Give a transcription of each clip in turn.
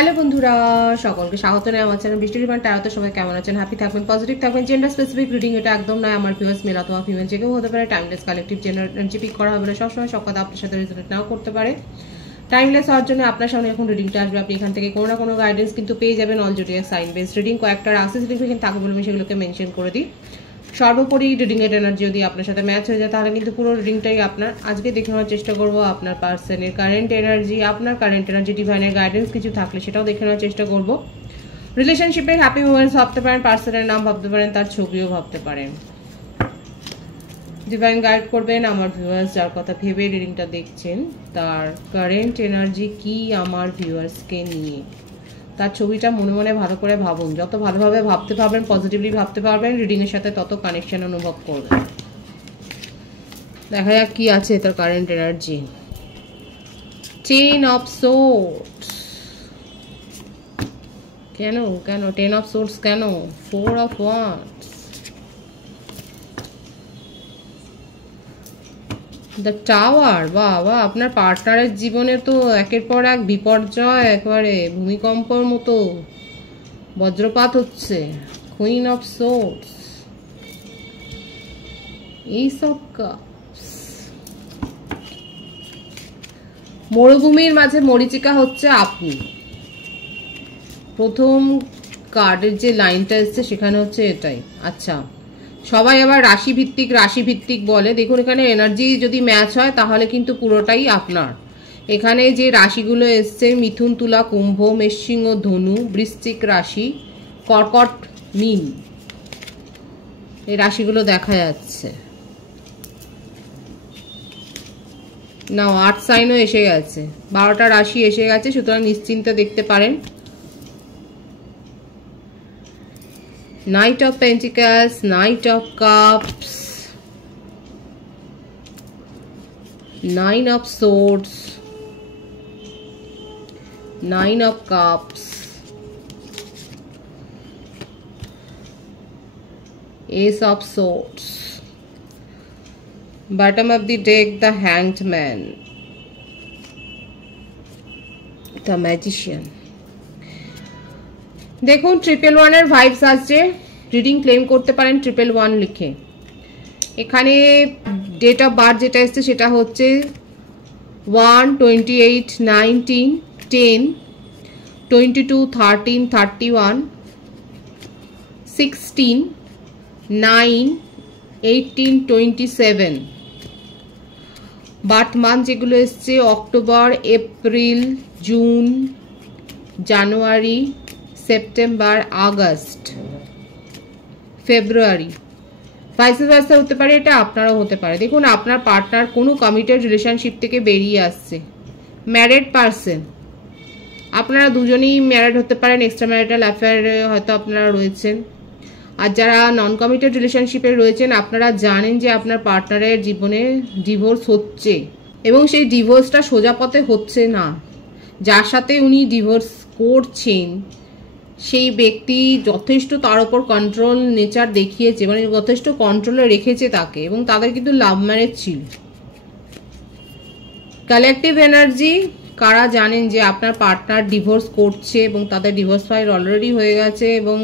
Hello বন্ধুরা, সকলকে স্বাগত জানাই আমার চ্যানেল বৃষ্টি রিমান টায়ারতে। সবাই কেমন আছেন? হ্যাপি থাকবেন, পজিটিভ থাকবেন। জেন্ডার স্পেসিফিক রিডিং এটা একদম নয়। আমার ভিউয়ার্স মেল অথবা ফিমেল যে কেউ হতে পারে। Timeless collective gender energy pick করা হবে না সবসময়। সব কথা আপনার সাথে রেজোনেট নাও করতে পারে। টাইমলেস হওয়ার জন্য আপনার সামনে এখন রিডিংটা আসবে। আপনি এখান থেকে কোনো না কোনো গাইডেন্স কিন্তু পেয়ে যাবেন। All zodiac sign base reading কয়েকটা রাশি সিগনিফিকেন্ট থাকে বলে আমি সেগুলোকে মেনশন করে দিই। সর্বোপরি রিডিং এর এনার্জি যদি আপনার সাথে ম্যাচ হয়ে যায় তাহলে কিন্তু পুরো রিডিংটাই আপনার। আজকে দেখে নেওয়ার চেষ্টা করবো আপনার পার্সনের কারেন্ট এনার্জি, আপনার কারেন্ট এনার্জি ডিভাইনের গাইডেন্স কিছু থাকলে সেটাও দেখে নেওয়ার চেষ্টা করবো। রিলেশনশিপের হ্যাপি মোমেন্টস ভাবতে পারেন, পার্সনের নাম ভাবতে পারেন, তার ছবিও ভাবতে পারেন। ডিভাইন গাইড করবেন আমার ভিউয়ার্স যার কথা ভেবে রিডিংটা দেখছেন, তার কারেন্ট এনার্জি কি আমার ভিউয়ার্সকে নিয়ে। তার ছবিটা মনে মনে ভালো করে ভাবুন। যত ভালোভাবে ভাবতে পারবেন, পজিটিভলি ভাবতে পারবেন, রিডিং এর সাথে তত কানেকশন অনুভব করবেন। দেখা যাক কি আছে তার কারেন্ট এনার্জি। 10 of swords. কেন 10 অফ সোর্ডস কেন? 4 অফ ওয়ান্ডস। The tower. বাহ বাহ, আপনার পার্টনারের জীবনে তো একের পর এক বিপর্যয়, একবারে ভূমিকম্পর মতো বজ্রপাত হচ্ছে। কুইন অফ সোর্ডস, এইসব কাপস। মরুভূমির মাঝে মরীচিকা হচ্ছে আপনি। প্রথম কার্ডের যে লাইনটা এসছে সেখানে হচ্ছে এটাই। আচ্ছা, সবাই আবার রাশি ভিত্তিক বলে। দেখুন এখানে এনার্জি যদি ম্যাচ হয় তাহলে কিন্তু পুরোটাই আপনার। এখানে যে রাশিগুলো এসছে মিথুন, তুলা, কুম্ভ, মেষ, সিংহ, ধনু, বৃশ্চিক রাশি, কর্কট, মীন, এই রাশিগুলো দেখা যাচ্ছে। না, 8 সাইনও এসে গেছে, 12টা রাশি এসে গেছে, সুতরাং নিশ্চিন্তে দেখতে পারেন। Knight of Pentacles, Knight of Cups, 9 of Swords, 9 of Cups, Ace of Swords, bottom of the deck, the Hanged Man, the Magician. দেখুন 111 এর ভাইবস আসছে। রিডিং ক্লেম করতে পারেন 111 লিখে। এখানে ডেট অফ বার্থ যেটা এসছে সেটা হচ্ছে 1/28/19, 10, 22/13/31, 16, 9, 18/27। বার্থ মান্থ যেগুলো এসছে অক্টোবর, এপ্রিল, জুন, জানুয়ারি, সেপ্টেম্বর, আগস্ট, ফেব্রুয়ারি। ভাইস ভার্সা হতে পারে, এটা আপনারও হতে পারে। দেখুন আপনার পার্টনার কোনো কমিটেড রিলেশনশিপ থেকে বেরিয়ে আসছে। ম্যারিড পার্সন, আপনারা দুজনেই ম্যারিড হতে পারেন, এক্সট্রা ম্যারিটাল অ্যাফেয়ারে হয়তো আপনারা রয়েছেন। আর যারা নন কমিটেড রিলেশনশিপে রয়েছেন আপনারা জানেন যে আপনার পার্টনারের জীবনে ডিভোর্স হচ্ছে এবং সেই ডিভোর্সটা সোজা পথে হচ্ছে না। যার সাথে উনি ডিভোর্স করছেন সেই ব্যক্তি যথেষ্ট তার উপর কন্ট্রোল নেচার দেখিয়েছে, মানে যথেষ্ট কন্ট্রোলে রেখেছে তাকে, এবং তাদের কিন্তু লাভ ম্যারেজ ছিল। কালেকটিভ এনার্জি, কারা জানেন যে আপনার পার্টনার ডিভোর্স করছে এবং তাদের ডিভোর্স ফাইল অলরেডি হয়ে গেছে এবং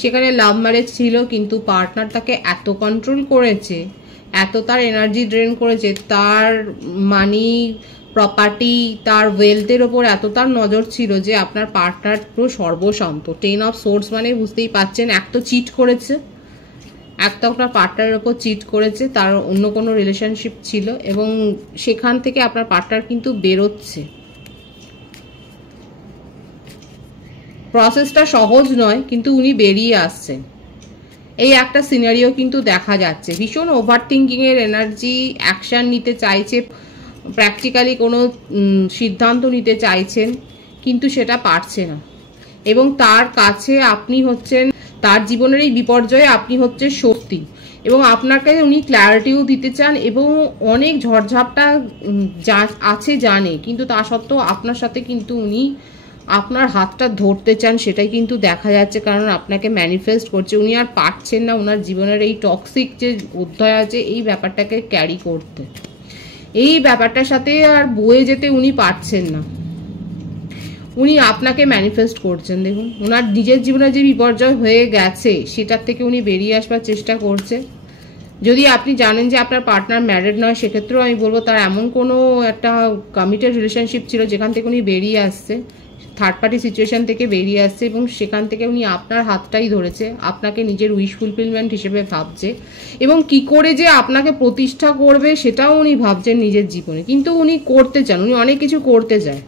সেখানে লাভ ম্যারেজ ছিল, কিন্তু পার্টনার তাকে এত কন্ট্রোল করেছে, এত তার এনার্জি ড্রেন করেছে, তার মানি, প্রপার্টি, তার ওয়েলথের ওপর এত তার নজর ছিল যে আপনার পার্টনার পুরো সর্বশান্ত। 10 অফ সোর্স মানে বুঝতেই পাচ্ছেন, এক তো চিট করেছে, এক তো আপনার পার্টনারের ওপর চিট করেছে, তার অন্য কোনো রিলেশনশিপ ছিল এবং সেখান থেকে আপনার পার্টনার কিন্তু বেরোচ্ছে। প্রসেসটা সহজ নয়, কিন্তু উনি বেরিয়ে আসছেন, এই একটা সিনারিও কিন্তু দেখা যাচ্ছে। ভীষণ ওভার থিঙ্কিং এর এনার্জি, অ্যাকশন নিতে চাইছে, প্র্যাকটিক্যালি কোনো সিদ্ধান্ত নিতে চাইছেন কিন্তু সেটা পারছে না, এবং তার কাছে আপনি হচ্ছেন তার জীবনের এই বিপর্যয়ে আপনি হচ্ছে স্বস্তি, এবং আপনাকে উনি ক্ল্যারিটিও দিতে চান এবং অনেক ঝড়ঝাপটা আছে জানে, কিন্তু তা সত্ত্বেও আপনার সাথে কিন্তু উনি আপনার হাতটা ধরতে চান, সেটাই কিন্তু দেখা যাচ্ছে। কারণ আপনাকে ম্যানিফেস্ট করছে, উনি আর পারছেন না ওনার জীবনের এই টক্সিক যে অধ্যায় আছে এই ব্যাপারটাকে ক্যারি করতে, এই ব্যাপারটার সাথে আর বয়ে যেতে উনি পারছেন না। উনি আপনাকে ম্যানিফেস্ট করছেন। দেখুন ওনার নিজের জীবনে যে বিপর্যয় হয়ে গেছে সেটার থেকে উনি বেরিয়ে আসবার চেষ্টা করছে। যদি আপনি জানেন যে আপনার পার্টনার ম্যারিড নয়, সেক্ষেত্রেও আমি বলবো তার এমন কোনো একটা কমিটেড রিলেশনশিপ ছিল যেখান থেকে উনি বেরিয়ে আসছে, থার্ড পার্টি সিচুয়েশন থেকে বেরিয়ে আসছে, এবং সেখান থেকে উনি আপনার হাতটাই ধরেছে, আপনাকে নিজের উইশ ফুলফিলমেন্ট হিসেবে ভাবছে, এবং কি করে যে আপনাকে প্রতিষ্ঠা করবে সেটাও উনি ভাবছেন নিজের জীবনে। কিন্তু উনি করতে চান, উনি অনেক কিছু করতে চায়।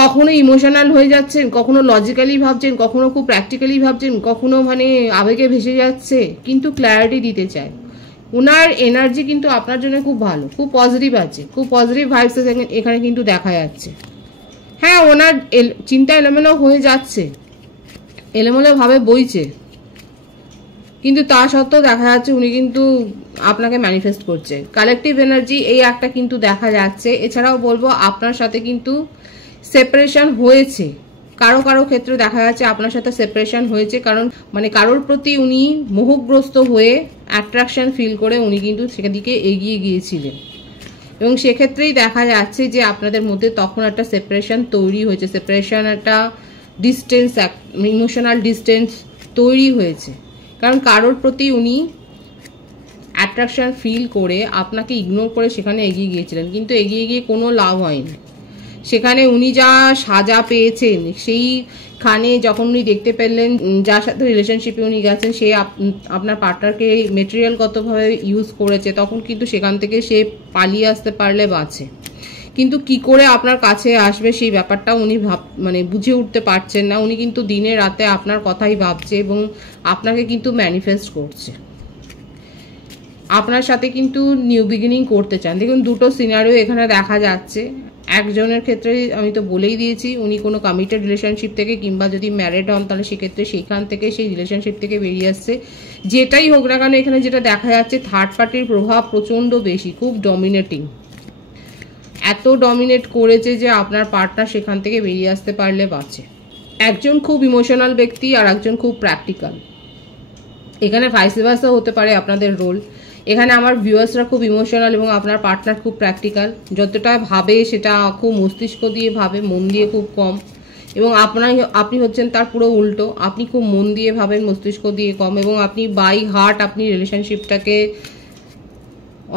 কখনো ইমোশনাল হয়ে যাচ্ছেন, কখনো লজিক্যালি ভাবছেন, কখনো খুব প্র্যাকটিক্যালি ভাবছেন, কখনো মানে আবেগে ভেসে যাচ্ছে, কিন্তু ক্ল্যারিটি দিতে চায়। ওনার এনার্জি কিন্তু আপনার জন্য খুব ভালো, খুব পজিটিভ আছে, খুব পজিটিভ ভাইবস এখানে কিন্তু দেখা যাচ্ছে। হ্যাঁ, ওনার চিন্তা এলোমেলো হয়ে যাচ্ছে, এলোমেলো ভাবে বইছে, কিন্তু তা সত্ত্বেও দেখা যাচ্ছে উনি কিন্তু আপনাকে ম্যানিফেস্ট করছে। কালেকটিভ এনার্জি এই একটা কিন্তু দেখা যাচ্ছে। এছাড়াও বলবো আপনার সাথে কিন্তু সেপারেশন হয়েছে, কারো কারো ক্ষেত্রে দেখা যাচ্ছে আপনার সাথে সেপারেশন হয়েছে, কারণ মানে কারোর প্রতি উনি মোহগ্রস্ত হয়ে অ্যাট্রাকশন ফিল করে উনি কিন্তু সেদিকে এগিয়ে গিয়েছিলেন, এবং সেক্ষেত্রেই দেখা যাচ্ছে যে আপনাদের মধ্যে তখন একটা সেপারেশন তৈরি হয়েছে, সেপারেশন একটা ডিস্টেন্স, ইমোশনাল ডিস্টেন্স তৈরি হয়েছে, কারণ কারোর প্রতি উনি অ্যাট্রাকশন ফিল করে আপনাকে ইগনোর করে সেখানে এগিয়ে গিয়েছিলেন, কিন্তু এগিয়ে গিয়ে কোনো লাভ হয়নি। সেখানে উনি যা সাজা পেয়েছেন, সেইখানে যখন উনি দেখতে পেলেন যার সাথে রিলেশনশিপে উনি গেছেন সে আপনার পার্টনারকে মেটেরিয়ালগতভাবে ইউজ করেছে, তখন কিন্তু সেখান থেকে সে পালিয়ে আসতে পারলে বাঁচে, কিন্তু কি করে আপনার কাছে আসবে সেই ব্যাপারটা উনি মানে বুঝে উঠতে পারছেন না। উনি কিন্তু দিনে রাতে আপনার কথাই ভাবছে এবং আপনাকে কিন্তু ম্যানিফেস্ট করছে, আপনার সাথে কিন্তু নিউ বিগিনিং করতে চান। দেখুন দুটো সিনারিও এখানে দেখা যাচ্ছে। একজনের ক্ষেত্রে আমি তো বলেই দিয়েছি উনি কোনো কমিটেড রিলেশনশিপ থেকে, কিংবা যদি ম্যারিড হন তাহলে সেক্ষেত্রে সেইখান থেকে, সেই রিলেশনশিপ থেকে বেরিয়ে আসছে। যেটাই হোক না কেন এখানে যেটা দেখা যাচ্ছে থার্ড পার্টির প্রভাব প্রচণ্ড বেশি, খুব ডমিনেটিং, এত ডমিনেট করেছে যে আপনার পার্টনার সেখান থেকে বেরিয়ে আসতে পারলে বাঁচে। একজন খুব ইমোশনাল ব্যক্তি আর একজন খুব প্র্যাকটিক্যাল। এখানে ভাইস ভার্সা হতে পারে আপনাদের রোল। এখানে আমার ভিউয়ার্সরা খুব ইমোশনাল এবং আপনার পার্টনার খুব প্র্যাকটিক্যাল। যতটা ভাবে সেটা খুব মস্তিষ্ক দিয়ে ভাবে, মন দিয়ে খুব কম, এবং আপনি হচ্ছেন তার পুরো উল্টো। আপনি খুব মন দিয়ে ভাবেন, মস্তিষ্ক দিয়ে কম, এবং আপনি বাই হার্ট আপনি রিলেশনশিপটাকে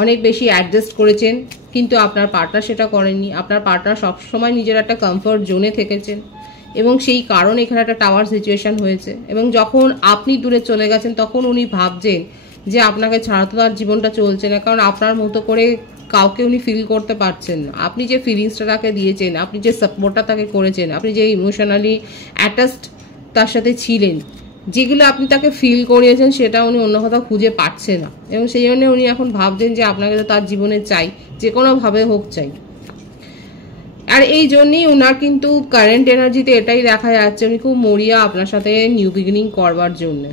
অনেক বেশি অ্যাডজাস্ট করেছেন, কিন্তু আপনার পার্টনার সেটা করেননি। আপনার পার্টনার সবসময় নিজের একটা কমফর্ট জোনে থেকেছেন, এবং সেই কারণে এখানে একটা টাওয়ার সিচুয়েশন হয়েছে। এবং যখন আপনি দূরে চলে গেছেন তখন উনি ভাবছেন যে আপনাকে ছাড়া তো তার জীবনটা চলছে না, কারণ আপনার মতো করে কাউকে উনি ফিল করতে পারছেন না। আপনি যে ফিলিংসটা তাকে দিয়েছেন, আপনি যে সাপোর্টটা তাকে করেছেন, আপনি যে ইমোশনালি অ্যাটাচড তার সাথে ছিলেন, যেগুলো আপনি তাকে ফিল করিয়েছেন সেটা উনি অন্য কোথাও খুঁজে পাচ্ছে না, এবং সেই জন্য উনি এখন ভাবছেন যে আপনাকে তো তার জীবনে চাই, যে কোনোভাবে হোক চাই। আর এই জন্যই ওনার কিন্তু কারেন্ট এনার্জিতে এটাই দেখা যাচ্ছে, উনি খুব মরিয়া আপনার সাথে নিউ বিগিনিং করবার জন্য।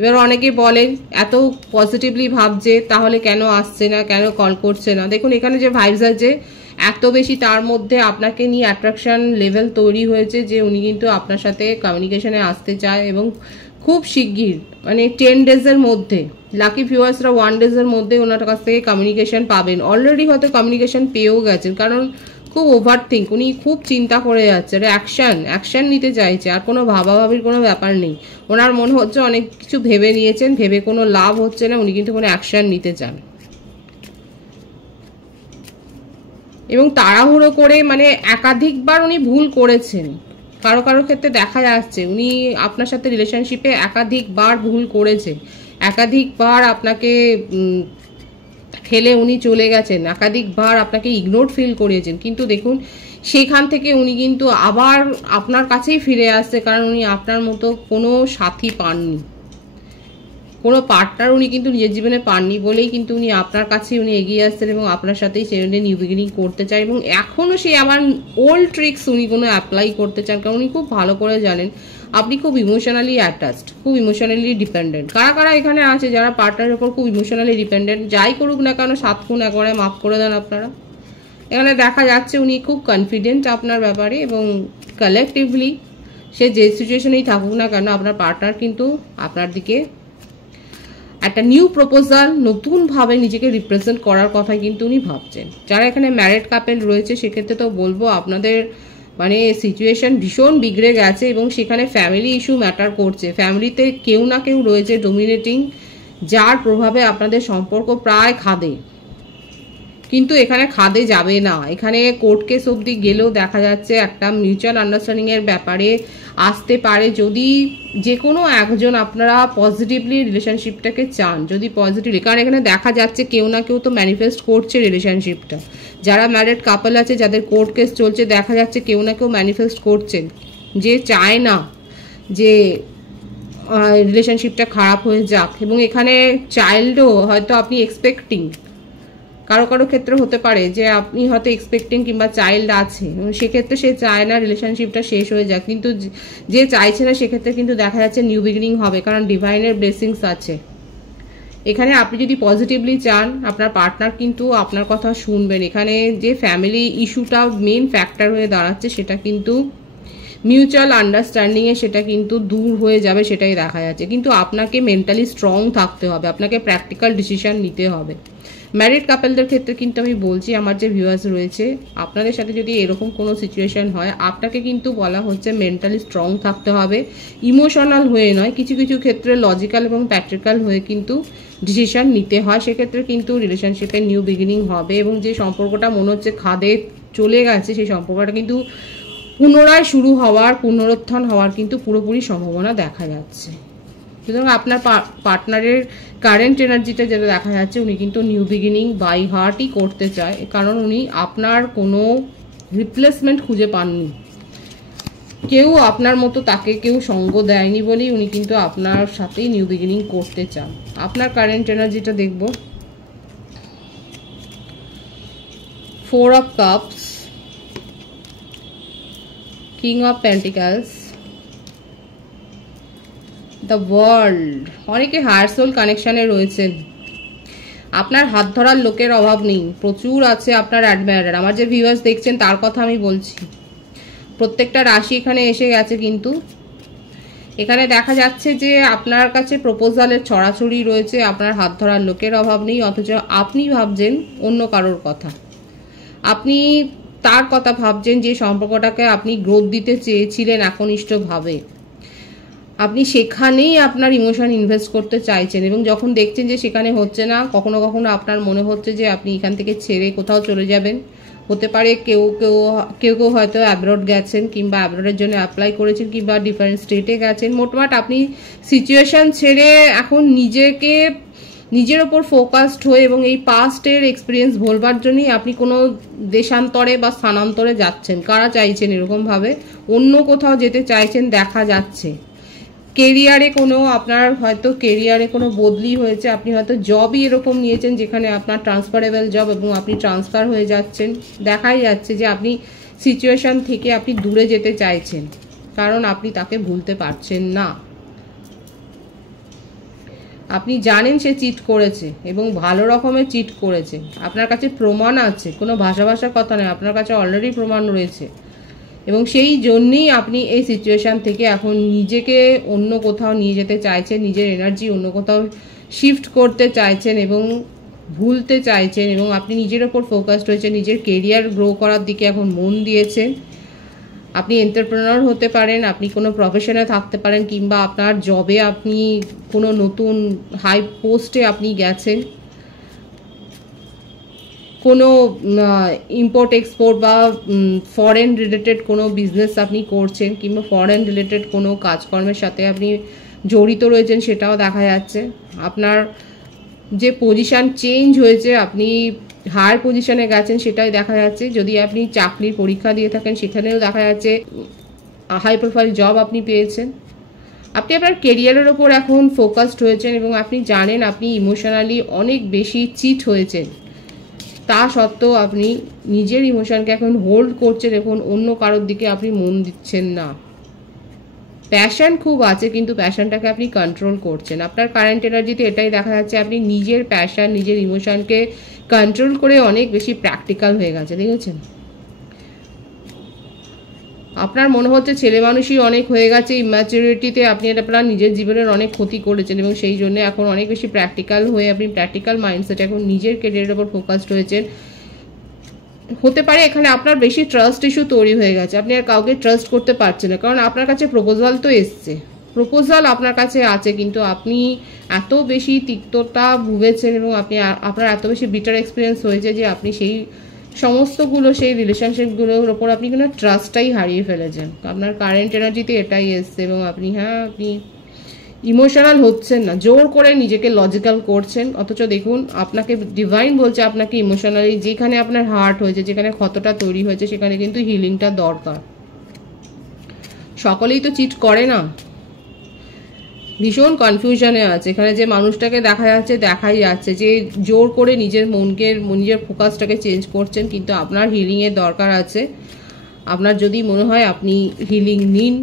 এবার অনেকে বলেন এত পজিটিভলি ভাবছে তাহলে কেন আসছে না, কেন কল করছে না। দেখুন এখানে যে ভাইবস আছে এত বেশি, তার মধ্যে আপনাকে নিয়ে অ্যাট্রাকশন লেভেল তৈরি হয়েছে যে উনি কিন্তু আপনার সাথে কমিউনিকেশনে আসতে চায়, এবং খুব শিগগির মানে 10 ডেজের মধ্যে, লাকি ভিউয়ার্সরা 1 ডেজের মধ্যে ওনার কাছ থেকে কমিউনিকেশন পাবেন। অলরেডি হয়তো কমিউনিকেশন পেয়েও গেছেন, কারণ খুব ওভার থিঙ্ক, উনি খুব চিন্তা করে যাচ্ছে, অ্যাকশন নিতে চাইছে, আর কোনো ভাবাভাবির কোনো ব্যাপার নেই। ওনার মনে হচ্ছে অনেক কিছু ভেবে নিয়েছেন, ভেবে কোনো লাভ হচ্ছে না, উনি কিন্তু কোনো অ্যাকশন নিতে চান। এবং তাড়াহুড়ো করে মানে একাধিকবার উনি ভুল করেছেন। কারো কারো ক্ষেত্রে দেখা যাচ্ছে উনি আপনার সাথে রিলেশনশিপে একাধিকবার ভুল করেছে, একাধিকবার আপনাকে ফেলে উনি চলে গেছেন, একাধিকবার আপনাকে ইগনোর ফিল করিয়েছেন, কিন্তু দেখুন সেখান থেকে উনি কিন্তু আবার আপনার কাছেই ফিরে আসছে, কারণ উনি আপনার মতো কোনো সাথী পাননি, কোনো পার্টনার উনি কিন্তু নিজের জীবনে পাননি বলেই কিন্তু উনি আপনার কাছেই উনি এগিয়ে আসছেন, এবং আপনার সাথেই সেই জন্য নিউ বিগিনিং করতে চায়। এবং এখনও সেই আবার ওল্ড ট্রিক্স উনি কোনো অ্যাপ্লাই করতে চান, কারণ উনি খুব ভালো করে জানেন আপনি খুব ইমোশনালি অ্যাটাচড, খুব ইমোশনালি ডিপেন্ডেন্ট। কারা কারা এখানে আছে যারা পার্টনারের উপর খুব ইমোশনালি ডিপেন্ডেন্ট? যাই করুক না কেন 7 খুন একবারে মাফ করে দেন আপনারা। এখানে দেখা যাচ্ছে উনি খুব কনফিডেন্ট আপনার ব্যাপারে, এবং কালেকটিভলি সে যে সিচুয়েশনেই থাকুক না কেন আপনার পার্টনার কিন্তু আপনার দিকে একটা নিউ প্রপোজাল, নতুনভাবে নিজেকে রিপ্রেজেন্ট করার কথা কিন্তু উনি ভাবছেন। যারা এখানে ম্যারিড কাপেল রয়েছে সেক্ষেত্রে তো বলবো আপনাদের মানে সিচুয়েশন ভীষণ বিগড়ে গেছে এবং সেখানে ফ্যামিলি ইস্যু ম্যাটার করছে। ফ্যামিলিতে কেউ না কেউ রয়েছে ডোমিনেটিং, যার প্রভাবে আপনাদের সম্পর্ক প্রায় খাদে, কিন্তু এখানে খাদে যাবে না। এখানে কোর্ট কেস অবধি গেলেও দেখা যাচ্ছে একটা মিউচুয়াল আন্ডারস্ট্যান্ডিং এর ব্যাপারে আসতে পারে, যদি যে কোনো একজন আপনারা পজিটিভলি রিলেশনশিপটাকে চান। যদি পজিটিভলি, কারণ এখানে দেখা যাচ্ছে কেউ না কেউ তো ম্যানিফেস্ট করছে রিলেশনশিপটা। যারা ম্যারিড কাপল আছে, যাদের কোর্ট কেস চলছে, দেখা যাচ্ছে কেউ না কেউ ম্যানিফেস্ট করছেন যে চায় না যে রিলেশনশিপটা খারাপ হয়ে যাক। এবং এখানে চাইল্ডও হয়তো আপনি এক্সপেক্টিং, কারো কারো ক্ষেত্রে হতে পারে যে আপনি হয়তো এক্সপেক্টিং কিংবা চাইল্ড আছে, সেক্ষেত্রে সে চায় না রিলেশনশিপটা শেষ হয়ে যাক, কিন্তু যে চাইছে না সেক্ষেত্রে কিন্তু দেখা যাচ্ছে নিউ বিগিনিং হবে, কারণ ডিভাইনের ব্লেসিংস আছে এখানে। আপনি যদি পজিটিভলি চান, আপনার পার্টনার কিন্তু আপনার কথা শুনবেন। এখানে যে ফ্যামিলি ইস্যুটা মেন ফ্যাক্টর হয়ে দাঁড়াচ্ছে, সেটা কিন্তু মিউচুয়াল আন্ডারস্ট্যান্ডিংয়ে সেটা কিন্তু দূর হয়ে যাবে, সেটাই দেখা যাচ্ছে। কিন্তু আপনাকে মেন্টালি স্ট্রং থাকতে হবে, আপনাকে প্র্যাকটিক্যাল ডিসিশন নিতে হবে। ম্যারিড কাপলদের ক্ষেত্রে কিন্তু আমি বলছি, আমার যে ভিউয়ার্স রয়েছে, আপনাদের সাথে যদি এরকম কোনো সিচুয়েশন হয়, আপনাকে কিন্তু বলা হচ্ছে মেন্টালি স্ট্রং থাকতে হবে, ইমোশনাল হয়ে নয়। কিছু কিছু ক্ষেত্রে লজিক্যাল এবং প্র্যাকটিক্যাল হয়ে কিন্তু ডিসিশন নিতে হয়। সেক্ষেত্রে কিন্তু রিলেশনশিপের নিউ বিগিনিং হবে এবং যে সম্পর্কটা মনে হচ্ছে খাদে চলে গেছে, সেই সম্পর্কটা কিন্তু পুনরায় শুরু হওয়ার, পুনরুত্থান হওয়ার কিন্তু পুরোপুরি সম্ভাবনা দেখা যাচ্ছে। সুতরাং আপনার পার্টনারের কারেন্ট এনার্জিটা যেটা দেখা যাচ্ছে, উনি কিন্তু নিউ বিগিনিং বাই হার্টই করতে চায়, কারণ উনি আপনার কোনো রিপ্লেসমেন্ট খুঁজে পাননি। কেউ আপনার মতো তাকে কেউ সঙ্গ দেয়নি বলেই উনি কিন্তু আপনার সাথেই নিউ বিগিনিং করতে চান। আপনার কারেন্ট এনার্জিটা দেখব। 4 of Cups, King of Pentacles, the world. অনেকে হায়ার সোল কানেকশানে রয়েছেন, আপনার হাত ধরার লোকের অভাব নেই, প্রচুর আছে আপনার অ্যাডমায়ারার। আমার যে ভিউয়ার্স দেখছেন তার কথা আমি বলছি। প্রত্যেকটা রাশি এখানে এসে গেছে, কিন্তু এখানে দেখা যাচ্ছে যে আপনার কাছে প্রপোজালের ছড়াছড়ি রয়েছে, আপনার হাত ধরার লোকের অভাব নেই, অথচ আপনি ভাবছেন অন্য কারোর কথা। আপনি তার কথা ভাবছেন যে সম্পর্কটাকে আপনি গ্রোথ দিতে চেয়েছিলেন একনিষ্ঠভাবে। আপনি সেখানেই আপনার ইমোশন ইনভেস্ট করতে চাইছেন এবং যখন দেখছেন যে সেখানে হচ্ছে না, কখনো কখনো আপনার মনে হচ্ছে যে আপনি এখান থেকে ছেড়ে কোথাও চলে যাবেন। হতে পারে কেউ কেউ হয়তো অ্যাব্রড গেছেন, কিংবা অ্যাব্রডের জন্য অ্যাপ্লাই করেছেন, কিংবা ডিফারেন্ট স্টেটে গেছেন। মোটমাট আপনি সিচুয়েশন ছেড়ে এখন নিজের ওপর ফোকাসড হয়ে এবং এই পাস্টের এক্সপিরিয়েন্স ভোলবার জন্যই আপনি কোনো দেশান্তরে বা স্থানান্তরে যাচ্ছেন। কারা চাইছেন এরকমভাবে অন্য কোথাও যেতে চাইছেন দেখা যাচ্ছে। কেরিয়ারে কোনো আপনার হয়তো কেরিয়ারে কোনো বদলি হয়েছে, আপনি হয়তো জবই এরকম নিয়েছেন যেখানে আপনার ট্রান্সফারেবল জব এবং আপনি ট্রান্সফার হয়ে যাচ্ছেন। দেখাই যাচ্ছে যে আপনি সিচুয়েশন থেকে আপনি দূরে যেতে চাইছেন, কারণ আপনি তাকে ভুলতে পারছেন না। আপনি জানেন সে চিট করেছে এবং ভালো রকমের চিট করেছে, আপনার কাছে প্রমাণ আছে, কোনো ভাষার কথা নয়, আপনার কাছে অলরেডি প্রমাণ রয়েছে এবং সেই জন্যই আপনি এই সিচুয়েশান থেকে এখন নিজেকে অন্য কোথাও নিয়ে যেতে চাইছেন, নিজের এনার্জি অন্য কোথাও শিফট করতে চাইছেন এবং ভুলতে চাইছেন এবং আপনি নিজের ওপর ফোকাসড হয়েছে, নিজের কেরিয়ার গ্রো করার দিকে এখন মন দিয়েছেন। আপনি এন্টারপ্রেনার হতে পারেন, আপনি কোনো প্রফেশনে থাকতে পারেন, কিংবা আপনার জবে আপনি কোনো নতুন হাই পোস্টে আপনি গেছেন, কোনো ইম্পোর্ট এক্সপোর্ট বা ফরেন রিলেটেড কোনো বিজনেস আপনি করছেন, কিংবা ফরেন রিলেটেড কোনো কাজকর্মের সাথে আপনি জড়িত রয়েছেন, সেটাও দেখা যাচ্ছে। আপনার যে পজিশান চেঞ্জ হয়েছে, আপনি হায়ার পজিশনে গেছেন, সেটাই দেখা যাচ্ছে। যদি আপনি চাকরির পরীক্ষা দিয়ে থাকেন, সেখানেও দেখা যাচ্ছে হাই প্রোফাইল জব আপনি পেয়েছেন। আপনি আপনার কেরিয়ারের ওপর এখন ফোকাসড হয়েছেন এবং আপনি জানেন আপনি ইমোশনালি অনেক বেশি চিট হয়েছেন, তা সত্ত্বেও আপনি নিজের ইমোশনকে এখন হোল্ড করছেন, এখন অন্য কারোর দিকে আপনি মন দিচ্ছেন না। প্যাশন খুব আছে, কিন্তু প্যাশনটাকে আপনি কন্ট্রোল করছেন। আপনার কারেন্ট এনার্জিতে এটাই দেখা যাচ্ছে, আপনি নিজের প্যাশন, নিজের ইমোশনকে কন্ট্রোল করে অনেক বেশি প্র্যাকটিক্যাল হয়ে গেছে, দেখেছেন? আপনার মনে হচ্ছে ছেলে মানুষই অনেক হয়ে গেছে, ইম্যাচুরিটিতে আপনি আপনার নিজের জীবনের অনেক ক্ষতি করেছেন এবং সেই জন্য এখন অনেক বেশি প্র্যাকটিক্যাল হয়ে আপনি প্র্যাকটিক্যাল মাইন্ডসেট এখন নিজের কেরিয়ারের ওপর ফোকাসড হয়েছেন। হতে পারে এখানে আপনার বেশি ট্রাস্ট ইস্যু তৈরি হয়ে গেছে, আপনি আর কাউকে ট্রাস্ট করতে পারছেন না, কারণ আপনার কাছে প্রপোজাল তো এসছে, প্রপোজাল আপনার কাছে আছে, কিন্তু আপনি এত বেশি তিক্ততা ভুগেছেন এবং আপনার এত বেশি বিটার এক্সপিরিয়েন্স হয়েছে যে আপনি সেই সমস্তগুলো, সেই রিলেশনশিপগুলোর ওপর আপনি কোনো ট্রাস্টটাই হারিয়ে ফেলেছেন। আপনার কারেন্ট এনার্জিতে এটাই এসছে এবং আপনি আপনি ইমোশনাল হচ্ছেন না, জোর করে নিজেকে লজিক্যাল করছেন, অথচ দেখুন আপনাকে ডিভাইন বলছে আপনাকে ইমোশনালি, যেখানে আপনার হার্ট হয়েছে, যেখানে ক্ষতটা তৈরি হয়েছে, সেখানে কিন্তু হিলিংটা দরকার। সকলেই তো চিট করে না, ভীষণ কনফিউশনে আছে এখানে, যে মানুষটাকে দেখাই যাচ্ছে যে জোর করে নিজের মনকে, নিজের ফোকাসটাকে চেঞ্জ করছেন, কিন্তু আপনার হিলিংয়ের দরকার আছে। আপনার যদি মনে হয় আপনি হিলিং নিন,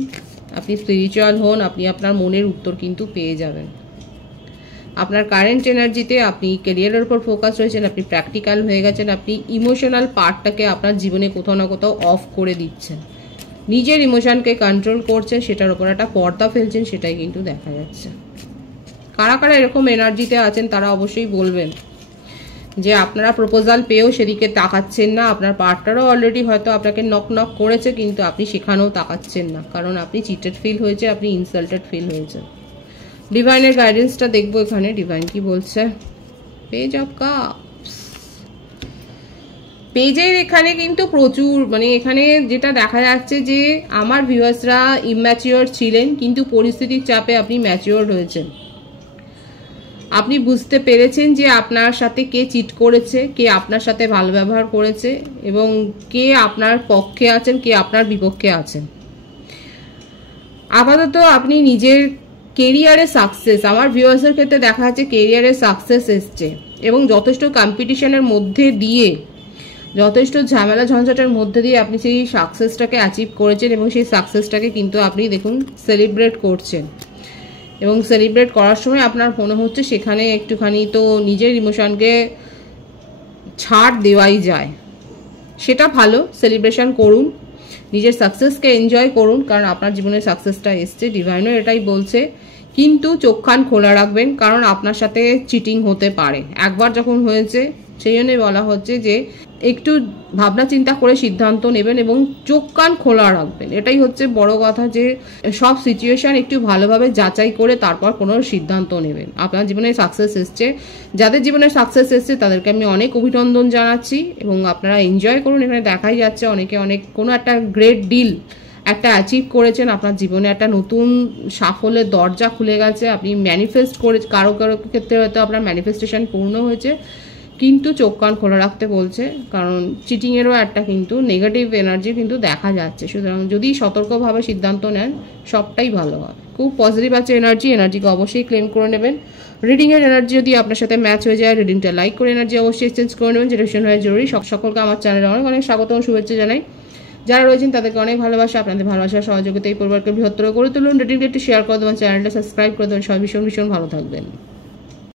আপনি স্পিরিচুয়াল হন, আপনি আপনার মনের উত্তর কিন্তু পেয়ে যাবেন। আপনার কারেন্ট এনার্জিতে আপনি ক্যারিয়ারের উপর ফোকাস রয়েছেন, আপনি প্র্যাকটিক্যাল হয়ে গেছেন, আপনি ইমোশনাল পার্টটাকে আপনার জীবনে কোথাও না কোথাও অফ করে দিচ্ছেন, নিজের ইমোশনকে কন্ট্রোল করছেন, সেটার উপর একটা পর্দা ফেলছেন, সেটাই কিন্তু দেখা যাচ্ছে। কারা কারা এরকম এনার্জিতে আছেন তারা অবশ্যই বলবেন যে আপনারা প্রপোজাল পেয়েও সেদিকে তাকাচ্ছেন না, আপনার পার্টনারও অলরেডি হয়তো আপনাকে নক নক করেছে, কিন্তু আপনি সেখানেও তাকাচ্ছেন না, কারণ আপনি চিটেড ফিল হয়েছে, আপনি ইনসাল্টেড ফিল হয়েছে। ডিভাইনের গাইডেন্সটা দেখবো এখানে, ডিভাইন কি বলছে। পেজ অফ কাপস, পেজের এখানে কিন্তু প্রচুর, মানে এখানে যেটা দেখা যাচ্ছে যে আমার ভিউয়ার্সরা ইম্যাচিওর ছিলেন, কিন্তু পরিস্থিতির চাপে আপনি ম্যাচিওর হয়েছেন। আপনি বুঝতে পেরেছেন যে আপনার সাথে কে চিট করেছে, কে আপনার সাথে ভালো ব্যবহার করেছে, এবং কে আপনার পক্ষে আছেন, কে আপনার বিপক্ষে আছেন। আপাতত আপনি নিজের কেরিয়ারে সাকসেস, আমার ভিউয়ার্সের ক্ষেত্রে দেখা যাচ্ছে কেরিয়ারে সাকসেস এসছে, এবং যথেষ্ট কম্পিটিশনের মধ্যে দিয়ে, যথেষ্ট ঝামেলা ঝঞ্ঝাটের মধ্যে দিয়ে আপনি সেই সাকসেসটাকে অ্যাচিভ করেছেন, এবং সেই সাকসেসটাকে কিন্তু আপনি দেখুন সেলিব্রেট করছেন, এবং সেলিব্রেট করার সময় আপনার মনে হচ্ছে সেখানে একটুখানি তো নিজের ইমোশনকে ছাড় দেওয়াই যায়, সেটা ভালো, সেলিব্রেশন করুন, নিজের সাকসেসকে এনজয় করুন, কারণ আপনার জীবনের সাকসেসটা এসছে। ডিভাইনও এটাই বলছে, কিন্তু চোখ কান খোলা রাখবেন, কারণ আপনার সাথে চিটিং হতে পারে, একবার যখন হয়েছে সেই জন্যই বলা হচ্ছে যে একটু ভাবনা চিন্তা করে সিদ্ধান্ত নেবেন এবং চোখ কান খোলা রাখবেন। এটাই হচ্ছে বড় কথা, যে সব সিচুয়েশন একটু ভালোভাবে যাচাই করে তারপর কোনো সিদ্ধান্ত নেবেন। আপনার জীবনে সাকসেস এসছে, যাদের জীবনে সাকসেস এসছে তাদেরকে আমি অনেক অভিনন্দন জানাচ্ছি, এবং আপনারা এনজয় করুন। এখানে দেখাই যাচ্ছে অনেকে কোনো একটা গ্রেট ডিল একটা অ্যাচিভ করেছেন, আপনার জীবনে একটা নতুন সাফল্যের দরজা খুলে গেছে, আপনি ম্যানিফেস্ট করে, কারো কারো ক্ষেত্রে হয়তো আপনার ম্যানিফেস্টেশন পূর্ণ হয়েছে, কিন্তু চোখ কান খোলা রাখতে বলছে, কারণ চিটিংয়েরও একটা কিন্তু নেগেটিভ এনার্জি কিন্তু দেখা যাচ্ছে। সুতরাং যদি সতর্কভাবে সিদ্ধান্ত নেন সবটাই ভালো হয়। খুব পজিটিভ আছে এনার্জিকে অবশ্যই ক্লেম করে নেবেন। রিডিংয়ের এনার্জি যদি আপনার সাথে ম্যাচ হয়ে যায়, রিডিংটা লাইক করে এনার্জি অবশ্যই এক্সচেঞ্জ করে নেবেন, যেটা ভীষণ হয় জরুরি। সকলকে আমার চ্যানেলে অনেক অনেক স্বাগত ও শুভেচ্ছা জানাই। যারা রয়েছেন তাদেরকে অনেক ভালোবাসা, আপনাদের ভালোবাসা সহযোগিতা এই পরিবারকে বৃহত্তর করে তুলুন। রিডিংটা একটু শেয়ার করে দেবেন, চ্যানেলটা সাবস্ক্রাইব করে দেবেন, সবাই ভীষণ ভীষণ ভালো থাকবেন।